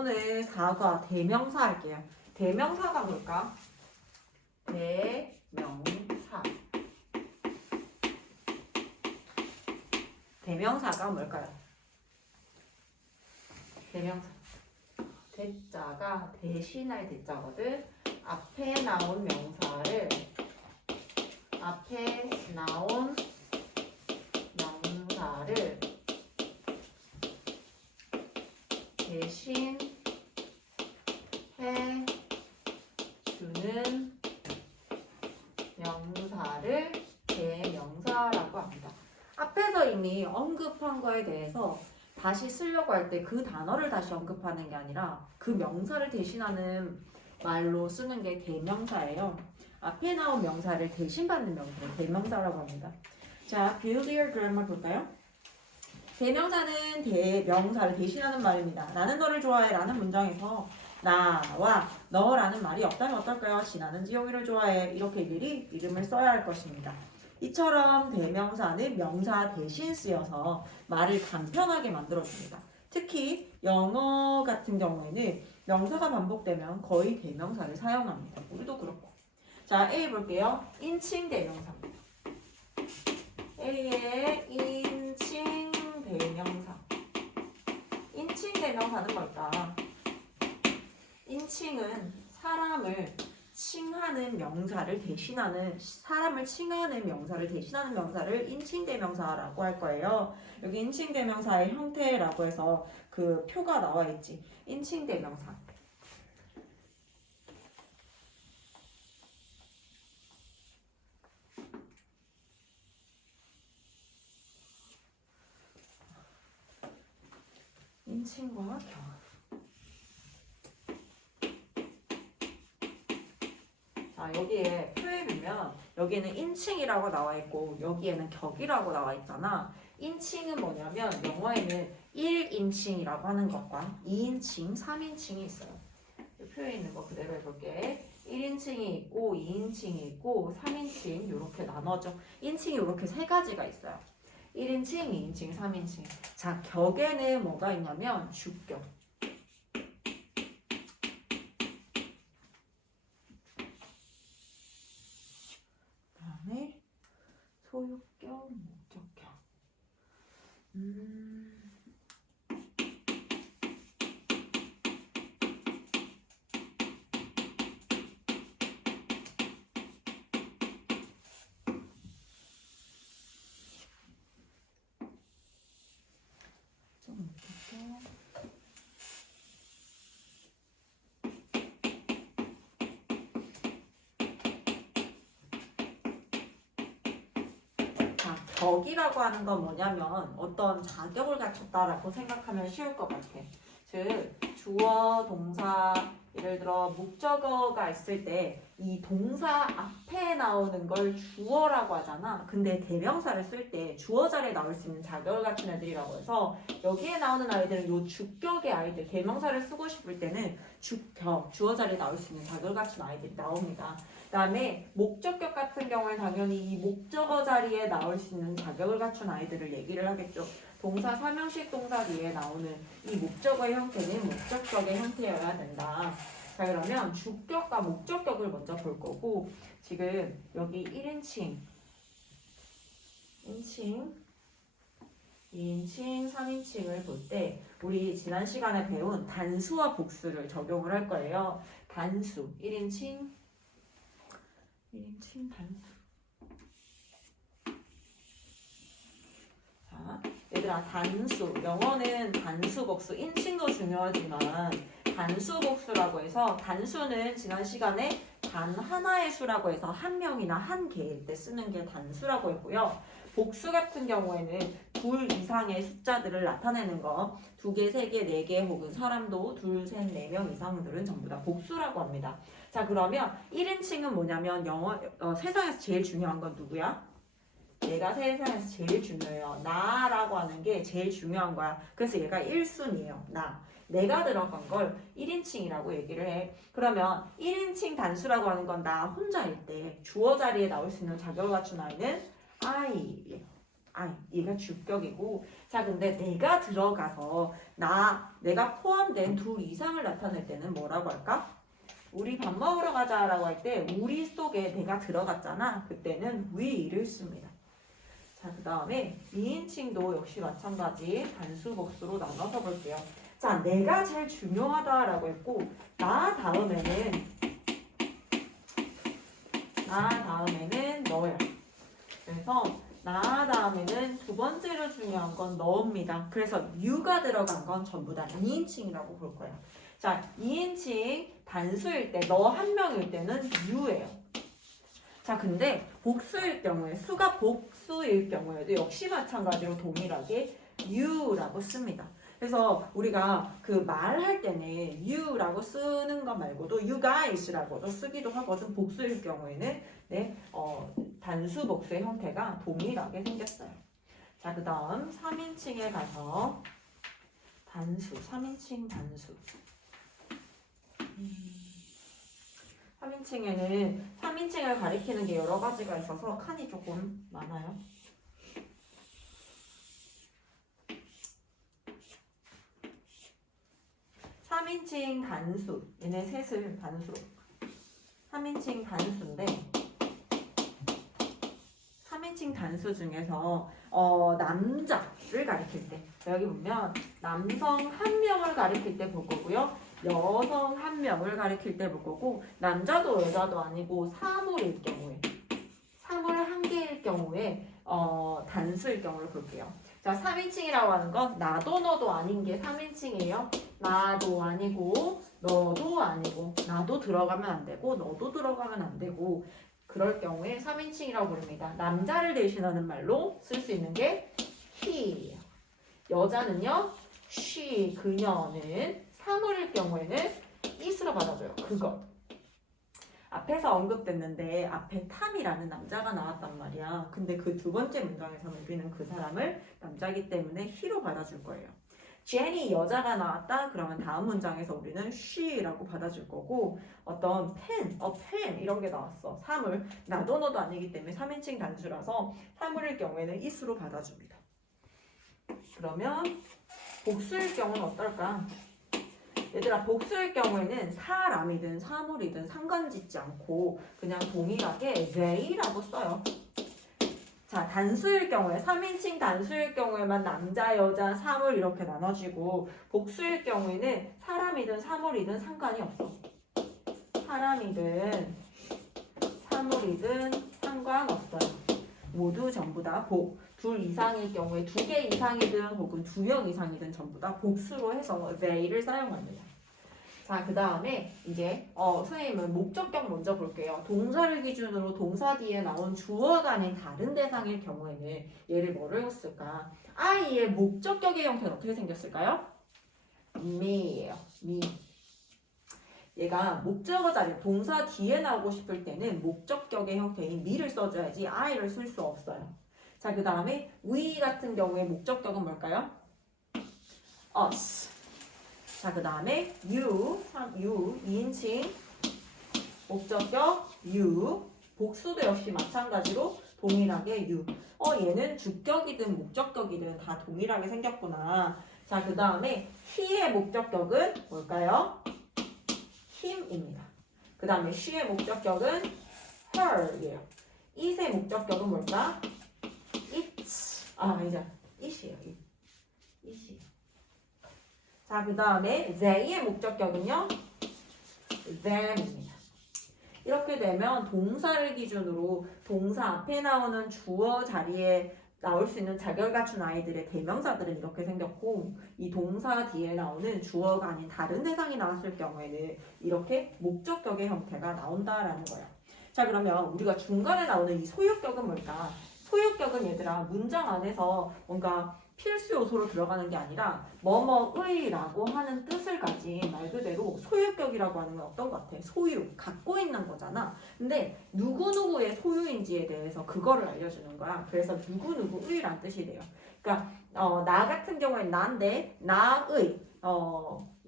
오늘 4과 대명사 할게요. 대명사가 뭘까? 대명사. 대명사가 뭘까요? 대명사. 대자가 대신할 대자거든. 앞에 나온 명사를 대신해 주는 명사를 대명사라고 합니다. 앞에서 이미 언급한 거에 대해서 다시 쓰려고 할 때 그 단어를 다시 언급하는 게 아니라 그 명사를 대신하는 말로 쓰는 게 대명사예요. 앞에 나온 명사를 대신받는 명사를 대명사라고 합니다. 자, build your grammar 볼까요? 대명사는 대명사를 대신하는 말입니다. 나는 너를 좋아해 라는 문장에서 나와 너라는 말이 없다면 어떨까요? 나는 지용이를 좋아해. 이렇게 미리 이름을 써야 할 것입니다. 이처럼 대명사는 명사 대신 쓰여서 말을 간편하게 만들어줍니다. 특히 영어 같은 경우에는 명사가 반복되면 거의 대명사를 사용합니다. 우리도 그렇고. 자, A 볼게요. 인칭 대명사입니다. A의 인칭 대명사. 인칭 대명사는 뭘까? 인칭은 사람을 칭하는 명사를 대신하는 사람을 칭하는 명사를 대신하는 명사를 인칭 대명사라고 할 거예요. 여기 인칭 대명사의 형태라고 해서 그 표가 나와 있지. 인칭 대명사. 인칭과 격. 자, 여기에 표에 보면 여기에는 인칭이라고 나와 있고 여기에는 격이라고 나와 있잖아. 인칭은 뭐냐면 영어에는 1인칭이라고 하는 것과 2인칭, 3인칭이 있어요. 표에 있는 거 그대로 해볼게. 1인칭이 있고 2인칭이 있고 3인칭 이렇게 나눠져. 인칭이 이렇게 세 가지가 있어요. 1인칭, 2인칭, 3인칭. 자, 격에는 뭐가 있냐면 주격. 그다음에 소유격, 목적격. 자, 격이라고 하는 건 뭐냐면 어떤 자격을 갖췄다라고 생각하면 쉬울 것 같아. 즉, 주어, 동사, 예를 들어 목적어가 있을 때 이 동사 앞에 나오는 걸 주어라고 하잖아. 근데 대명사를 쓸 때 주어 자리에 나올 수 있는 자격을 갖춘 애들이라고 해서 여기에 나오는 아이들은 요 주격의 아이들, 대명사를 쓰고 싶을 때는 주격, 주어 자리에 나올 수 있는 자격을 갖춘 아이들이 나옵니다. 그 다음에 목적격 같은 경우는 당연히 이 목적어 자리에 나올 수 있는 자격을 갖춘 아이들을 얘기를 하겠죠. 동사, 삼형식 동사 뒤에 나오는 이 목적어의 형태는 목적격의 형태여야 된다. 자, 그러면 주격과 목적격을 먼저 볼 거고 지금 여기 1인칭, 2인칭, 3인칭을 볼 때 우리 지난 시간에 배운 단수와 복수를 적용을 할 거예요. 단수, 1인칭 단수. 자, 얘들아, 단수. 영어는 단수, 복수, 인칭도 중요하지만 단수, 복수라고 해서 단수는 지난 시간에 단 하나의 수라고 해서 한 명이나 한 개일 때 쓰는 게 단수라고 했고요. 복수 같은 경우에는 둘 이상의 숫자들을 나타내는 거, 2개, 3개, 4개 혹은 사람도 2, 3, 4명 이상들은 전부 다 복수라고 합니다. 자, 그러면 1인칭은 뭐냐면 세상에서 제일 중요한 건 누구야? 내가 세상에서 제일 중요해요. 나라고 하는 게 제일 중요한 거야. 그래서 얘가 1순위예요. 내가 들어간 걸 1인칭이라고 얘기를 해. 그러면 1인칭 단수라고 하는 건 나 혼자일 때 주어 자리에 나올 수 있는 자격을 갖춘 아이는 I예요. 얘가 주격이고. 자, 근데 내가 들어가서 내가 포함된 둘 이상을 나타낼 때는 뭐라고 할까? 우리 밥 먹으러 가자라고 할 때 우리 속에 내가 들어갔잖아. 그때는 we를 씁니다. 자, 그 다음에 2인칭도 역시 마찬가지 단수 복수로 나눠서 볼게요. 자, 내가 제일 중요하다라고 했고 나 다음에는 너야. 그래서 나 다음에는 두 번째로 중요한 건 너입니다. 그래서 you가 들어간 건 전부 다 2인칭이라고 볼 거야. 자, 2인칭 단수일 때 너 한 명일 때는 you예요. 자, 근데 복수일 경우에 수가 복수일 경우에도 역시 마찬가지로 동일하게 you라고 씁니다. 그래서 우리가 그 말할 때는 you라고 쓰는 것 말고도 you guys라고도 쓰기도 하거든. 복수일 경우에는 단수 복수의 형태가 동일하게 생겼어요. 자, 그 다음 3인칭에 가서 단수, 3인칭 단수. 3인칭에는 3인칭을 가리키는 게 여러 가지가 있어서 칸이 조금 많아요. (3인칭) 단수, 얘네 셋을 단수로 3인칭 단수인데 3인칭 단수 중에서 남자를 가리킬 때 여기 보면 남성 한 명을 가리킬 때 볼 거고요. 여성 한 명을 가리킬 때 볼 거고 남자도 여자도 아니고 사물일 경우에 사물 한 개일 경우에 단수일 경우를 볼게요. 자, 3인칭이라고 하는 건 나도 너도 아닌 게 3인칭이에요. 나도 아니고 너도 아니고 나도 들어가면 안 되고 너도 들어가면 안 되고 그럴 경우에 3인칭이라고 부릅니다. 남자를 대신하는 말로 쓸 수 있는 게 he예요. 여자는요 she, 그녀는 사물일 경우에는 it으로 받아줘요. 그거. 앞에서 언급됐는데 앞에 탐이라는 남자가 나왔단 말이야. 근데 그 두 번째 문장에서는 우리는 그 사람을 남자이기 때문에 he로 받아줄 거예요. 제니 여자가 나왔다 그러면 다음 문장에서 우리는 she라고 받아줄 거고 어떤 pen 이런 게 나왔어. 사물 나도 너도 아니기 때문에 3인칭 단수라서 사물일 경우에는 it으로 받아줍니다. 그러면 복수일 경우는 어떨까? 얘들아 복수일 경우에는 사람이든 사물이든 상관짓지 않고 그냥 동일하게 they라고 써요. 자, 단수일 경우에 3인칭 단수일 경우에만 남자, 여자, 사물 이렇게 나눠지고 복수일 경우에는 사람이든 사물이든 상관이 없어. 사람이든 사물이든 상관없어요. 모두 전부 다 둘 이상일 경우에 2개 이상이든 혹은 2명 이상이든 전부 다 복수로 해서 they를 사용합니다. 자, 그 다음에 이제 선생님은 목적격 먼저 볼게요. 동사를 기준으로 동사 뒤에 나온 주어가 아닌 다른 대상일 경우에는 얘를 뭐를 쓸까? I의 목적격의 형태는 어떻게 생겼을까요? me예요. me. 얘가 목적어 자리 동사 뒤에 나오고 싶을 때는 목적격의 형태인 me를 써줘야지 I를 쓸 수 없어요. 자, 그 다음에 we 같은 경우에 목적격은 뭘까요? us. 자, 그 다음에 you 2인칭 목적격 you 복수도 역시 마찬가지로 동일하게 you. 얘는 주격이든 목적격이든 다 동일하게 생겼구나. 자, 그 다음에 he의 목적격은 뭘까요? him입니다. 그 다음에 she의 목적격은 her예요. it의 목적격은 뭘까? 아니죠. it이에요. it이에요. 자, 그 다음에 they의 목적격은요? them입니다. 이렇게 되면 동사를 기준으로 동사 앞에 나오는 주어 자리에 나올 수 있는 자결 갖춘 아이들의 대명사들은 이렇게 생겼고 이 동사 뒤에 나오는 주어가 아닌 다른 대상이 나왔을 경우에는 이렇게 목적격의 형태가 나온다라는 거예요. 자, 그러면 우리가 중간에 나오는 이 소유격은 뭘까? 소유격은 얘들아 문장 안에서 뭔가 필수 요소로 들어가는 게 아니라 뭐뭐의라고 하는 뜻을 가진 말 그대로 소유격이라고 하는 건 어떤 것 같아? 소유, 갖고 있는 거잖아. 근데 누구누구의 소유인지에 대해서 그거를 알려주는 거야. 그래서 누구누구의란 뜻이 돼요. 그러니까 나 같은 경우엔 나인데 나의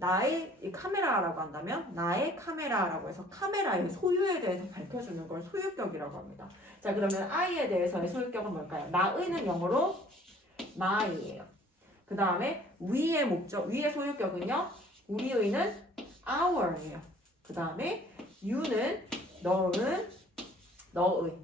나의 이 카메라라고 한다면 나의 카메라라고 해서 카메라의 소유에 대해서 밝혀주는 걸 소유격이라고 합니다. 자, 그러면 I에 대해서의 소유격은 뭘까요? 나의는 영어로 my예요. 그 다음에 위의 목적, 위의 소유격은요. 우리의는 our예요. 그 다음에 you는 너의,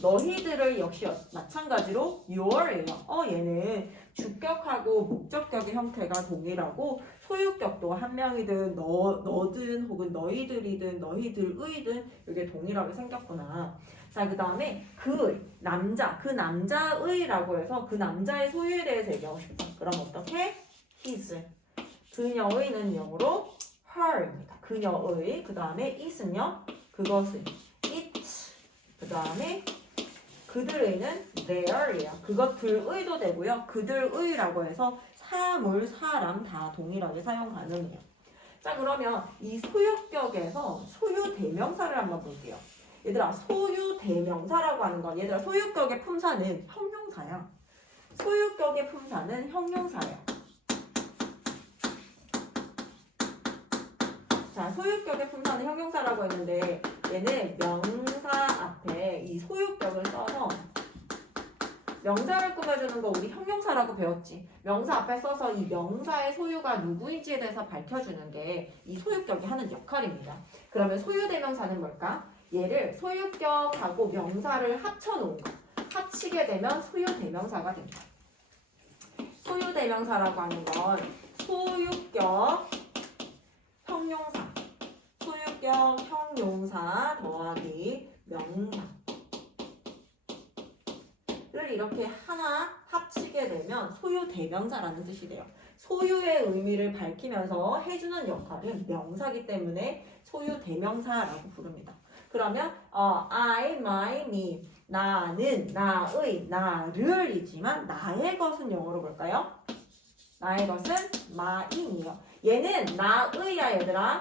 너희들의 역시 마찬가지로 your예요. 얘는 주격하고 목적격의 형태가 동일하고 소유격도 한 명이든 너든 혹은 너희들이든 너희들의든 이게 동일하게 생겼구나. 자, 그 다음에 그 남자의라고 해서 그 남자의 소유에 대해서 얘기하고 싶다. 그럼 어떻게? his. 그녀의는 영어로 her입니다. 그녀의. 그 다음에 it은요. 그것의. it. 그 다음에 그들의는 their이에요. 그것들의도 되고요. 그들의라고 해서 사물, 사람 다 동일하게 사용 가능해요. 자, 그러면 이 소유격에서 소유 대명사를 한번 볼게요. 얘들아, 소유 대명사라고 하는 건 얘들아 소유격의 품사는 형용사야. 소유격의 품사는 형용사예요. 자, 소유격의 품사는 형용사라고 했는데 얘는 명사 앞에 이 소유격을 써서 명사를 꾸며주는 거 우리 형용사라고 배웠지. 명사 앞에 써서 이 명사의 소유가 누구인지에 대해서 밝혀주는 게 이 소유격이 하는 역할입니다. 그러면 소유대명사는 뭘까? 얘를 소유격하고 명사를 합쳐놓은 거. 합치게 되면 소유대명사가 됩니다. 소유대명사라고 하는 건 소유격 형용사, 소유격 형용사 더하기 명사 를 이렇게 하나 합치게 되면 소유대명사라는 뜻이 돼요. 소유의 의미를 밝히면서 해주는 역할은 명사기 때문에 소유대명사라고 부릅니다. 그러면 I, my, me 나는, 나의, 나를이지만 나의 것은 영어로 볼까요? 나의 것은 mine이요. 얘는 나의야 얘들아.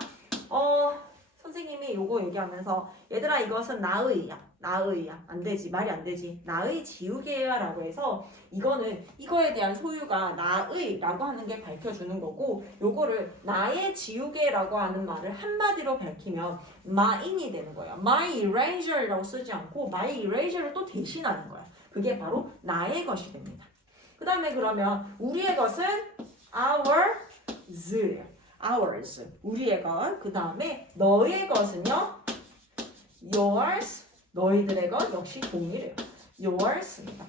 선생님이 요거 얘기하면서 얘들아 이것은 나의야. 나의야. 안 되지. 말이 안 되지. 나의 지우개야 라고 해서 이거는 이거에 대한 소유가 나의라고 하는 게 밝혀주는 거고 요거를 나의 지우개라고 하는 말을 한마디로 밝히면 mine이 되는 거야. my eraser라고 쓰지 않고 my eraser를 또 대신하는 거야. 그게 바로 나의 것이 됩니다. 그 다음에 그러면 우리의 것은 ours. ours. 우리의 것. 그 다음에 너의 것은요. yours. 너희들의 것 역시 동일해요. yours입니다.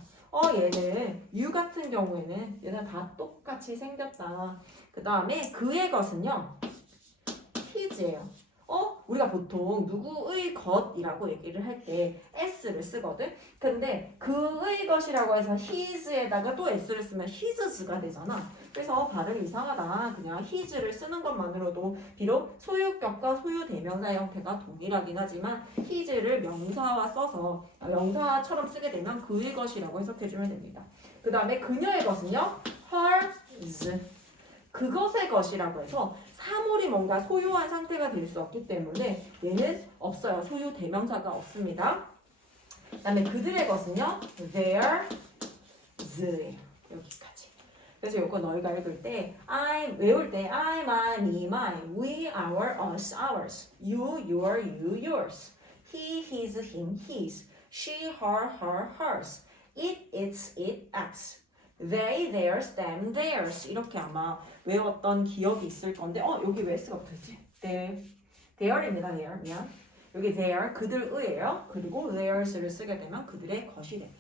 얘는 you 같은 경우에는 얘는 다 똑같이 생겼다. 그 다음에 그의 것은요. his예요. 우리가 보통 누구의 것이라고 얘기를 할 때 s를 쓰거든. 근데 그의 것이라고 해서 his에다가 또 s를 쓰면 his가 되잖아. 그래서 발음이 이상하다. 그냥 his를 쓰는 것만으로도 비록 소유격과 소유대명사의 형태가 동일하긴 하지만 his를 명사와 써서 명사처럼 쓰게 되면 그의 것이라고 해석해주면 됩니다. 그 다음에 그녀의 것은요. hers. 그것의 것이라고 해서 사물이 뭔가 소유한 상태가 될 수 없기 때문에 얘는 없어요. 소유 대명사가 없습니다. 그 다음에 그들의 것은요. theirs. 여기까지. 그래서 이거 너희가 읽을 때 외울 때 I, my, me, mine, we, our, us, ours, you, your, you, yours, he, his, him, his, she, her, her, hers, it, its, it, its, they, theirs, them, theirs 이렇게 아마 외웠던 기억이 있을 건데 여기 왜 S가 붙어있지? their입니다. their 미안. 여기 their 그들의예요. 그리고 theirs를 쓰게 되면 그들의 것이 됩니다.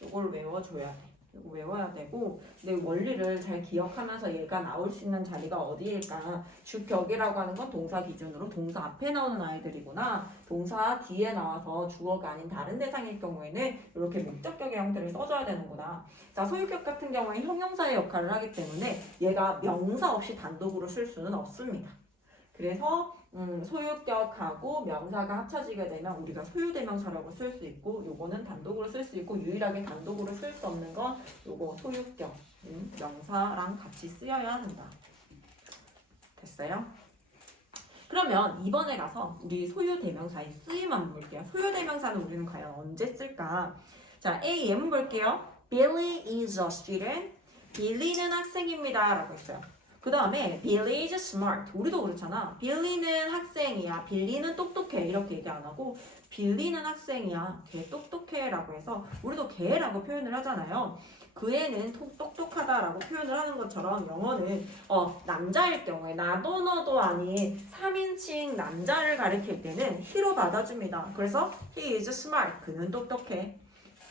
이걸 외워줘야 돼. 이거 외워야 되고 근데 원리를 잘 기억하면서 얘가 나올 수 있는 자리가 어디일까? 주격이라고 하는 건 동사 기준으로 동사 앞에 나오는 아이들이구나. 동사 뒤에 나와서 주어가 아닌 다른 대상일 경우에는 이렇게 목적격의 형태를 써줘야 되는구나. 자, 소유격 같은 경우에 형용사의 역할을 하기 때문에 얘가 명사 없이 단독으로 쓸 수는 없습니다. 그래서 소유격하고 명사가 합쳐지게 되면 우리가 소유대명사라고 쓸 수 있고 요거는 단독으로 쓸 수 있고 유일하게 단독으로 쓸 수 없는 건 요거 소유격 명사랑 같이 쓰여야 한다. 됐어요? 그러면 이번에 가서 우리 소유대명사의 쓰임 한번 볼게요. 소유대명사는 우리는 과연 언제 쓸까? 자, A 예문 볼게요. Billy is a student. 빌리는 학생입니다. 라고 했어요. 그 다음에 Billy is smart. 우리도 그렇잖아. 빌리는 학생이야. 빌리는 똑똑해. 이렇게 얘기 안 하고 빌리는 학생이야. 걔 똑똑해. 라고 해서 우리도 걔라고 표현을 하잖아요. 그 애는 똑똑하다라고 표현을 하는 것처럼 영어는 남자일 경우에 나도 너도 아닌 3인칭 남자를 가리킬 때는 he로 받아줍니다. 그래서 he is smart. 그는 똑똑해.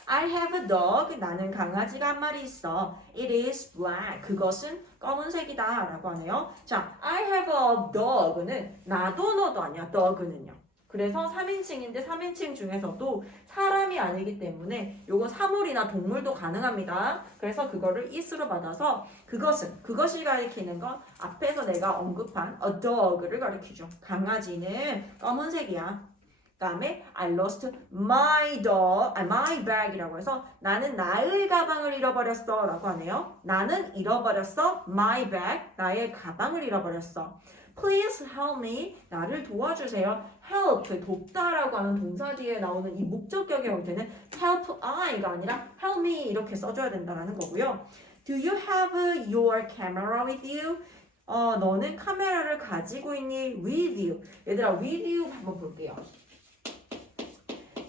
I have a dog. 나는 강아지가 한 마리 있어. It is black. 그것은 검은색이다 라고 하네요. 자, I have a dog는 나도 너도 아니야. dog는요. 그래서 3인칭인데 3인칭 중에서도 사람이 아니기 때문에 요거 사물이나 동물도 가능합니다. 그래서 그거를 is로 받아서 그것이 가리키는 거 앞에서 내가 언급한 a dog를 가리키죠. 강아지는 검은색이야. 그다음에 I lost my bag이라고 해서 나는 나의 가방을 잃어버렸어 라고 하네요. 나는 잃어버렸어. my bag. 나의 가방을 잃어버렸어. Please help me. 나를 도와주세요. help, 돕다라고 하는 동사 뒤에 나오는 이 목적격의 형태는 help I가 아니라 help me 이렇게 써줘야 된다는 거고요. Do you have your camera with you? 너는 카메라를 가지고 있니? with you. 얘들아, with you 한번 볼게요.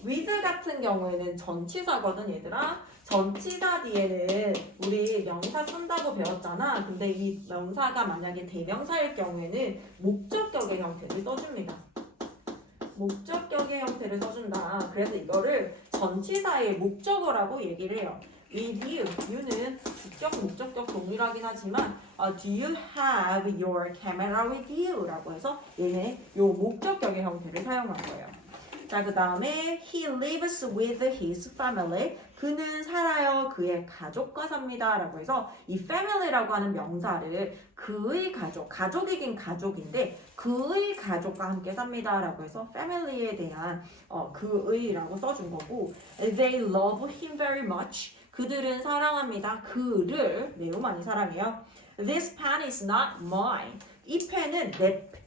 with 같은 경우에는 전치사거든, 얘들아. 전치사 뒤에는 우리 명사 쓴다고 배웠잖아. 근데 이 명사가 만약에 대명사일 경우에는 목적격의 형태를 써줍니다. 목적격의 형태를 써준다. 그래서 이거를 전치사의 목적어라고 얘기를 해요. with you. you는 주격, 목적격 동일하긴 하지만 do you have your camera with you? 라고 해서 얘네 요 목적격의 형태를 사용한 거예요. 자, 그 다음에 he lives with his family. 그는 살아요. 그의 가족과 삽니다. 라고 해서 이 family라고 하는 명사를 그의 가족, 가족이긴 가족인데 그의 가족과 함께 삽니다. 라고 해서 family에 대한 그의라고 써준 거고 they love him very much. 그들은 사랑합니다. 그를 매우 많이 사랑해요. This pen is not mine. 이 펜은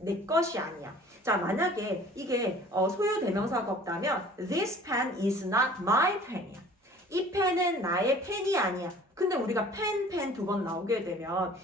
내 것이 아니야. 자, 만약에 이게 소유 대명사가 없다면 This pen is not my pen이야. 이 펜은 나의 펜이 아니야. 근데 우리가 펜 두 번 나오게 되면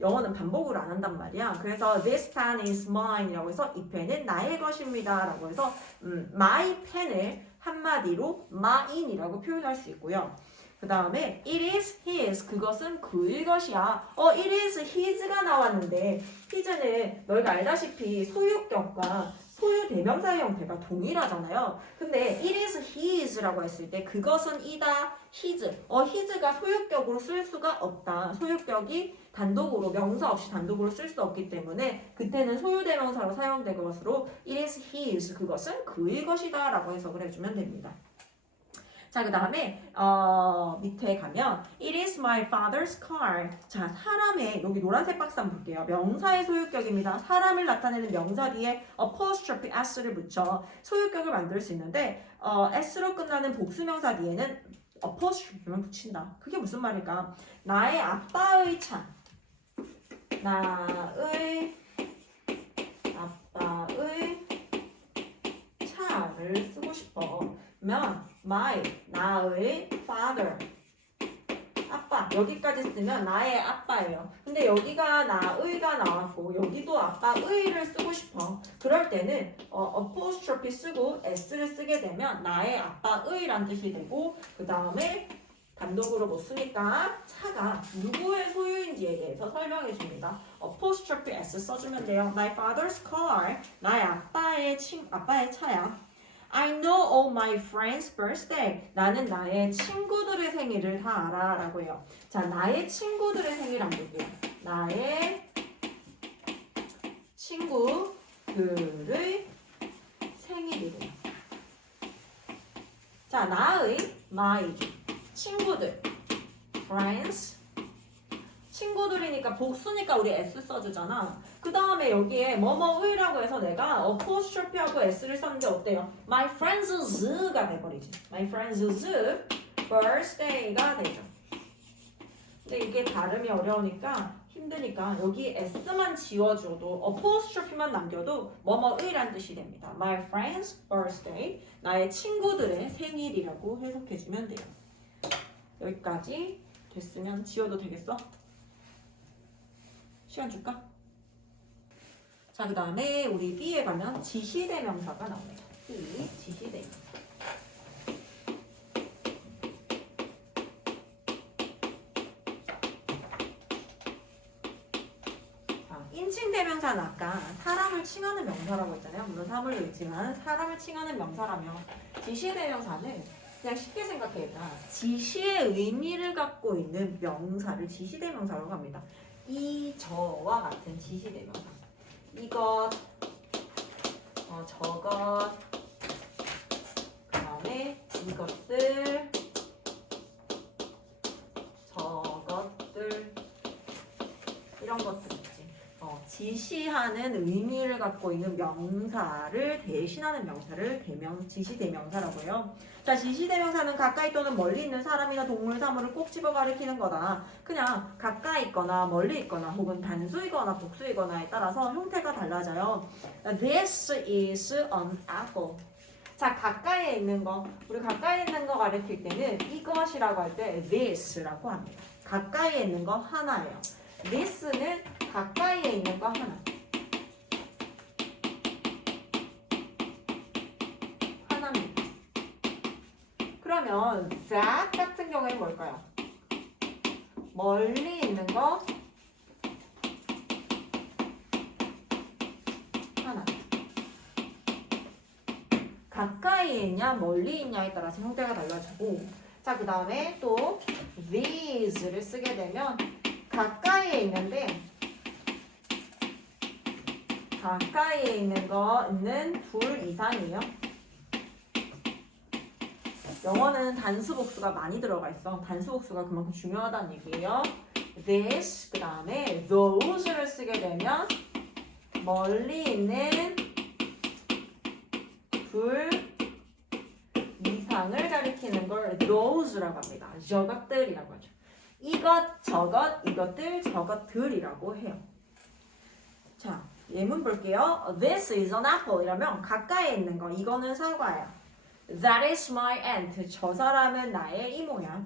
영어는 반복을 안 한단 말이야. 그래서 This pen is mine이라고 해서 이 펜은 나의 것입니다. 라고 해서 my 펜을 한마디로 mine이라고 표현할 수 있고요. 그 다음에 it is his. 그것은 그의 것이야. it is his가 나왔는데 his는 너희가 알다시피 소유격과 소유 대명사의 형태가 동일하잖아요. 근데 it is his라고 했을 때 그것은 이다. his. his가 소유격으로 쓸 수가 없다. 소유격이 단독으로 명사 없이 단독으로 쓸 수 없기 때문에 그때는 소유 대명사로 사용된 것으로 it is his. 그것은 그의 것이다 라고 해석을 해주면 됩니다. 자, 그 다음에 밑에 가면 It is my father's car. 자, 사람의 여기 노란색 박스 한번 볼게요. 명사의 소유격입니다. 사람을 나타내는 명사 뒤에 apostrophe s를 붙여 소유격을 만들 수 있는데 s로 끝나는 복수명사 뒤에는 apostrophe만 붙인다. 그게 무슨 말일까? 나의 아빠의 차. 나의 아빠의 차를 쓰고 싶어. 나의 father. 아빠. 여기까지 쓰면 나의 아빠예요. 근데 여기가 나의가 나왔고 여기도 아빠의를 쓰고 싶어. 그럴 때는 apostrophe 쓰고 s를 쓰게 되면 나의 아빠의란 뜻이 되고 그 다음에 단독으로 못 쓰니까 차가 누구의 소유인지에 대해서 설명해 줍니다. apostrophe s 써주면 돼요. My father's car. 나의 아빠의 차야. I know all my friends' birthday. 나는 나의 친구들의 생일을 다 알아 라고 해요. 자, 나의 친구들의 생일 한번 볼게요. 나의 친구들의 생일이래요. 자, my 친구들 friends 친구들이니까 복수니까 우리 s 써주잖아. 그 다음에 여기에 뭐뭐의라고 해서 내가 apostrophe하고 s를 썼는데 어때요? My friends'가 돼버리지. My friends's birthday가 되죠. 근데 이게 발음이 어려우니까 힘드니까 여기 s만 지워줘도 apostrophe만 남겨도 뭐뭐의란 뜻이 됩니다. My friend's birthday. 나의 친구들의 생일이라고 해석해주면 돼요. 여기까지 됐으면 지워도 되겠어? 시간 줄까? 자, 그 다음에 우리 B에 가면 지시대명사가 나옵니다. B, 지시대명사. 인칭대명사는 아까 사람을 칭하는 명사라고 했잖아요. 물론 사물도 있지만 사람을 칭하는 명사라면 지시대명사는 그냥 쉽게 생각해봐. 지시의 의미를 갖고 있는 명사를 지시대명사라고 합니다. 이, 저와 같은 지시대명사. 이것, 저것, 그 다음에 이것들, 저것들, 이런 것들 있지. 지시하는 의미를 갖고 있는 명사를 대신하는 명사를 지시대명사라고 해요. 자, 지시대명사는 가까이 또는 멀리 있는 사람이나 동물, 사물을 꼭 집어 가리키는 거다. 그냥 가까이 있거나 멀리 있거나 혹은 단수이거나 복수이거나에 따라서 형태가 달라져요. This is an apple. 자, 가까이에 있는 거, 우리 가까이에 있는 거 가리킬 때는 이것이라고 할 때 this라고 합니다. 가까이에 있는 거 하나예요. this는 가까이에 있는 거 하나. 하나입니다. 그러면 that 같은 경우에는 뭘까요? 멀리 있는 거 하나. 가까이에 있냐 멀리 있냐에 따라서 형태가 달라지고, 자, 그 다음에 또 these를 쓰게 되면 가까이에 있는데 가까이에 있는 거는 둘 이상이에요. 영어는 단수 복수가 많이 들어가 있어. 단수 복수가 그만큼 중요하다는 얘기예요. this, 그 다음에 those를 쓰게 되면 멀리 있는 둘 이상을 가리키는 걸 those라고 합니다. 저것들이라고 하죠. 이것, 저것, 이것들, 저것들이라고 해요. 자, 예문 볼게요. This is an apple 이라면 가까이에 있는 거, 이거는 사과야. That is my aunt. 저 사람은 나의 이모야.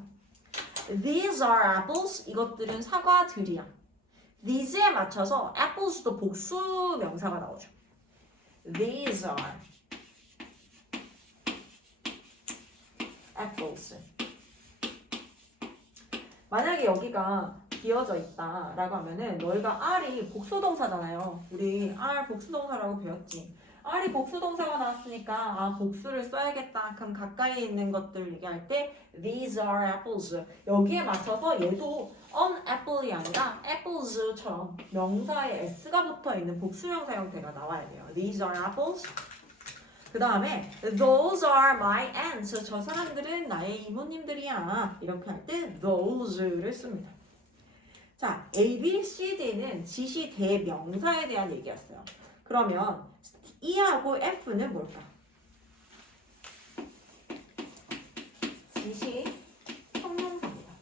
These are apples. 이것들은 사과들이야. These에 맞춰서 apples도 복수 명사가 나오죠. These are apples. 만약에 여기가 비어져 있다라고 하면은 너희가 R이 복수동사잖아요. 우리 R 복수동사라고 배웠지. R이 복수동사가 나왔으니까 복수를 써야겠다. 그럼 가까이 있는 것들 얘기할 때 these are apples. 여기에 맞춰서 얘도 an apple이 아니라 apples처럼 명사에 s가 붙어 있는 복수명사 형태가 나와야 돼요. These are apples. 그 다음에 those are my aunts. 저 사람들은 나의 이모님들이야. 이렇게 할 때 those를 씁니다. 자, A, B, C, D는 지시 대명사에 대한 얘기였어요. 그러면 E하고 F는 뭘까? 지시 형용사입니다.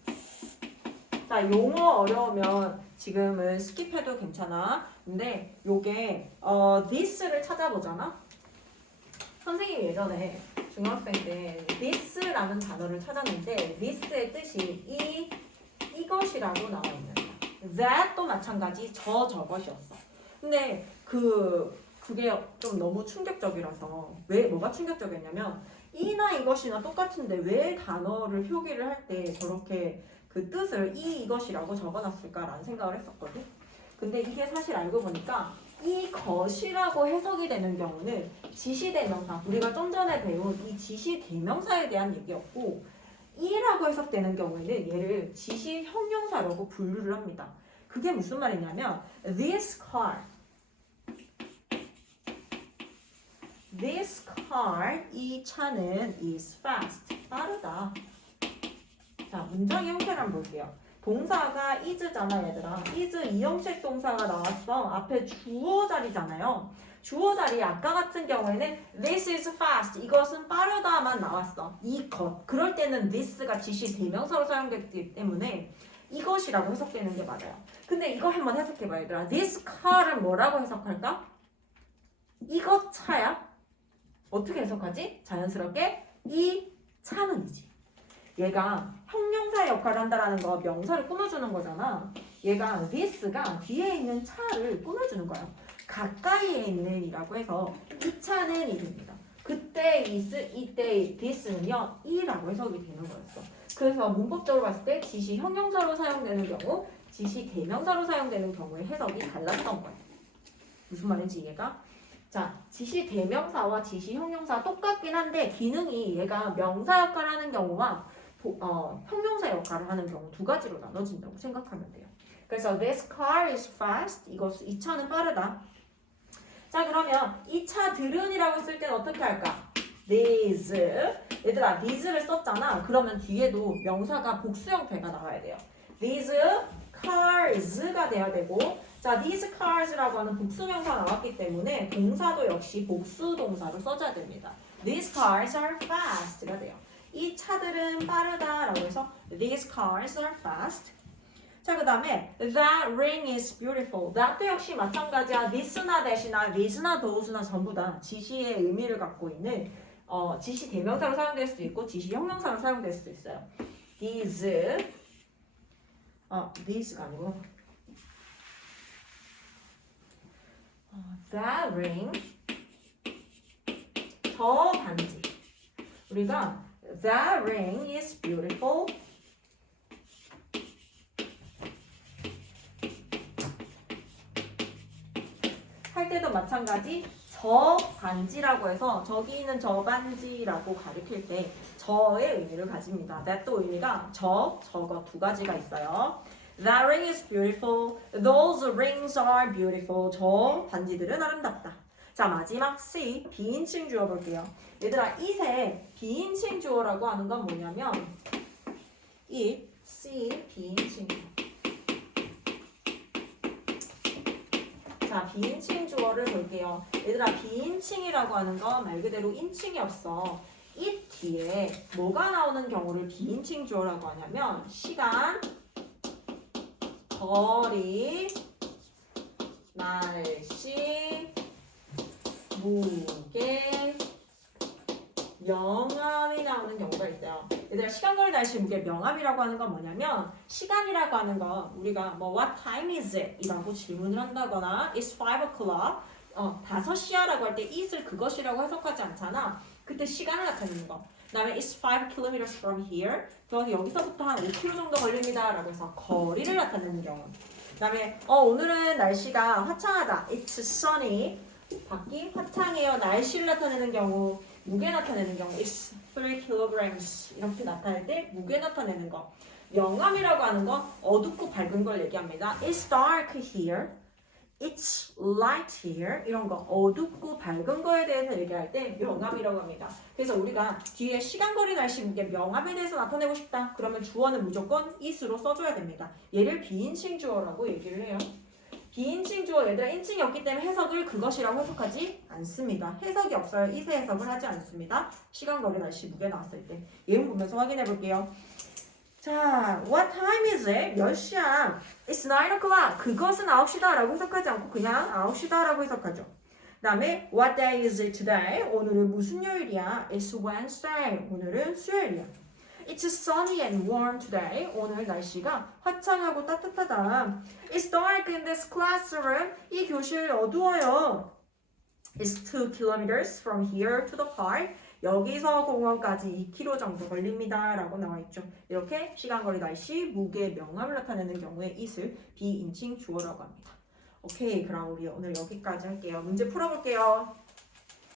자, 용어 어려우면 지금은 스킵해도 괜찮아. 근데 요게 this를 찾아보잖아. 선생님이 예전에 중학생 때 this라는 단어를 찾았는데 this의 뜻이 이것이라고 나와 있는 거야. that도 마찬가지 저것이었어. 근데 그게 좀 너무 충격적이라서 뭐가 충격적이었냐면 이나 이것이나 똑같은데 왜 단어를 표기를 할 때 저렇게 그 뜻을 이것이라고 적어놨을까라는 생각을 했었거든. 근데 이게 사실 알고 보니까 이것이라고 해석이 되는 경우는 지시대명사, 우리가 좀 전에 배운 이 지시대명사에 대한 얘기였고, 이라고 해석되는 경우에는 얘를 지시형용사라고 분류를 합니다. 그게 무슨 말이냐면 this car, 이 차는 is fast, 빠르다. 자, 문장의 형태를 한번 볼게요. 동사가 is잖아, 얘들아. is 이형식 동사가 나왔어. 앞에 주어 자리잖아요. 주어 자리 아까 같은 경우에는 this is fast, 이것은 빠르다만 나왔어. 이것. 그럴 때는 this가 지시 대명사로 사용됐기 때문에 이것이라고 해석되는 게 맞아요. 근데 이거 한번 해석해봐, 얘들아. this car은 뭐라고 해석할까? 이것 차야? 어떻게 해석하지? 자연스럽게 이 차는이지. 얘가 형용사의 역할을 한다라는 거 명사를 꾸며주는 거잖아. 얘가 this가 뒤에 있는 차를 꾸며주는 거야. 가까이에 있는 이라고 해서 이 차는 이름입니다. 그때 이때 this는요 이라고 해석이 되는 거였어. 그래서 문법적으로 봤을 때 지시 형용사로 사용되는 경우 지시 대명사로 사용되는 경우의 해석이 달랐던 거예요. 무슨 말인지 이해가? 자, 지시 대명사와 지시 형용사 똑같긴 한데 기능이 얘가 명사 역할을 하는 경우와 형용사 역할을 하는 경우 두 가지로 나눠진다고 생각하면 돼요. 그래서 this car is fast. 이 차는 빠르다. 자, 그러면 이 차들은이라고 쓸 때는 어떻게 할까? these. 얘들아, these를 썼잖아. 그러면 뒤에도 명사가 복수 형태가 나와야 돼요. these cars가 돼야 되고, 자, these cars라고 하는 복수 명사 나왔기 때문에 동사도 역시 복수 동사로 써줘야 됩니다. These cars are fast가 돼요. 이 차들은 빠르다라고 해서 these cars are fast. 자, 그 다음에 that ring is beautiful. that도 역시 마찬가지야. this나 that이나 thes나 those나 전부 다 지시의 의미를 갖고 있는 지시 대명사로 사용될 수도 있고 지시 형용사로 사용될 수도 있어요. these가 아니고 that ring 저 반지. 우리가 that ring is beautiful. 할 때도 마찬가지 저 반지라고 해서 저기는 저 반지라고 가리킬 때 저의 의미를 가집니다. that도 의미가 저거 두 가지가 있어요. That ring is beautiful. Those rings are beautiful. 저 반지들은 아름답다. 자, 마지막 C 비인칭 주어 볼게요. 얘들아, 이세 비인칭 주어라고 하는 건 뭐냐면 이 C 비인칭 주어. 자, 비인칭 주어를 볼게요. 얘들아, 비인칭이라고 하는 건 말 그대로 인칭이 없어. 이 뒤에 뭐가 나오는 경우를 비인칭 주어라고 하냐면 시간, 거리, 날씨, 무게, 명암이 나오는 경우가 있어요. 얘들아, 시간, 거리, 날씨, 무게, 명암이라고 하는 건 뭐냐면 시간이라고 하는 건 우리가 뭐 what time is it? 이라고 질문을 한다거나 it's 5 o'clock 5시야라고 할 때 it을 그것이라고 해석하지 않잖아. 그때 시간을 나타내는 거. 그 다음에 it's 5 kilometers from here. 여기서부터 한 5km 정도 걸립니다 라고 해서 거리를 나타내는 경우. 그 다음에 오늘은 날씨가 화창하다. It's sunny. 밖이 화창해요. 날씨를 나타내는 경우. 무게 나타내는 경우 It's 3 kilograms 이렇게 나타낼 때 무게 나타내는 거. 명암이라고 하는 건 어둡고 밝은 걸 얘기합니다. It's dark here. It's light here. 이런 거 어둡고 밝은 거에 대해서 얘기할 때 명암이라고 합니다. 그래서 우리가 뒤에 시간, 거리, 날씨, 무게, 명암에 대해서 나타내고 싶다. 그러면 주어는 무조건 it으로 써줘야 됩니다. 얘를 비인칭 주어라고 얘기를 해요. 비인칭 주어 얘들아 인칭이 없기 때문에 해석을 그것이라고 해석하지 않습니다. 해석이 없어요. it의 해석을 하지 않습니다. 시간, 거리, 날씨, 무게 나왔을 때 예문 보면서 확인해 볼게요. 자, what time is it? 몇 시야? It's 9 o'clock. 그것은 9시다 라고 해석하지 않고 그냥 9시다 라고 해석하죠. 그 다음에 what day is it today? 오늘은 무슨 요일이야? It's Wednesday. 오늘은 수요일이야. It's sunny and warm today. 오늘 날씨가 화창하고 따뜻하다. It's dark in this classroom. 이 교실 어두워요. It's 2 kilometers from here to the park. 여기서 공원까지 2km 정도 걸립니다 라고 나와있죠. 이렇게 시간, 거리, 날씨, 무게, 명암을 나타내는 경우에 it을 비인칭 주어라고 합니다. 오케이, 그럼 우리 오늘 여기까지 할게요. 문제 풀어볼게요.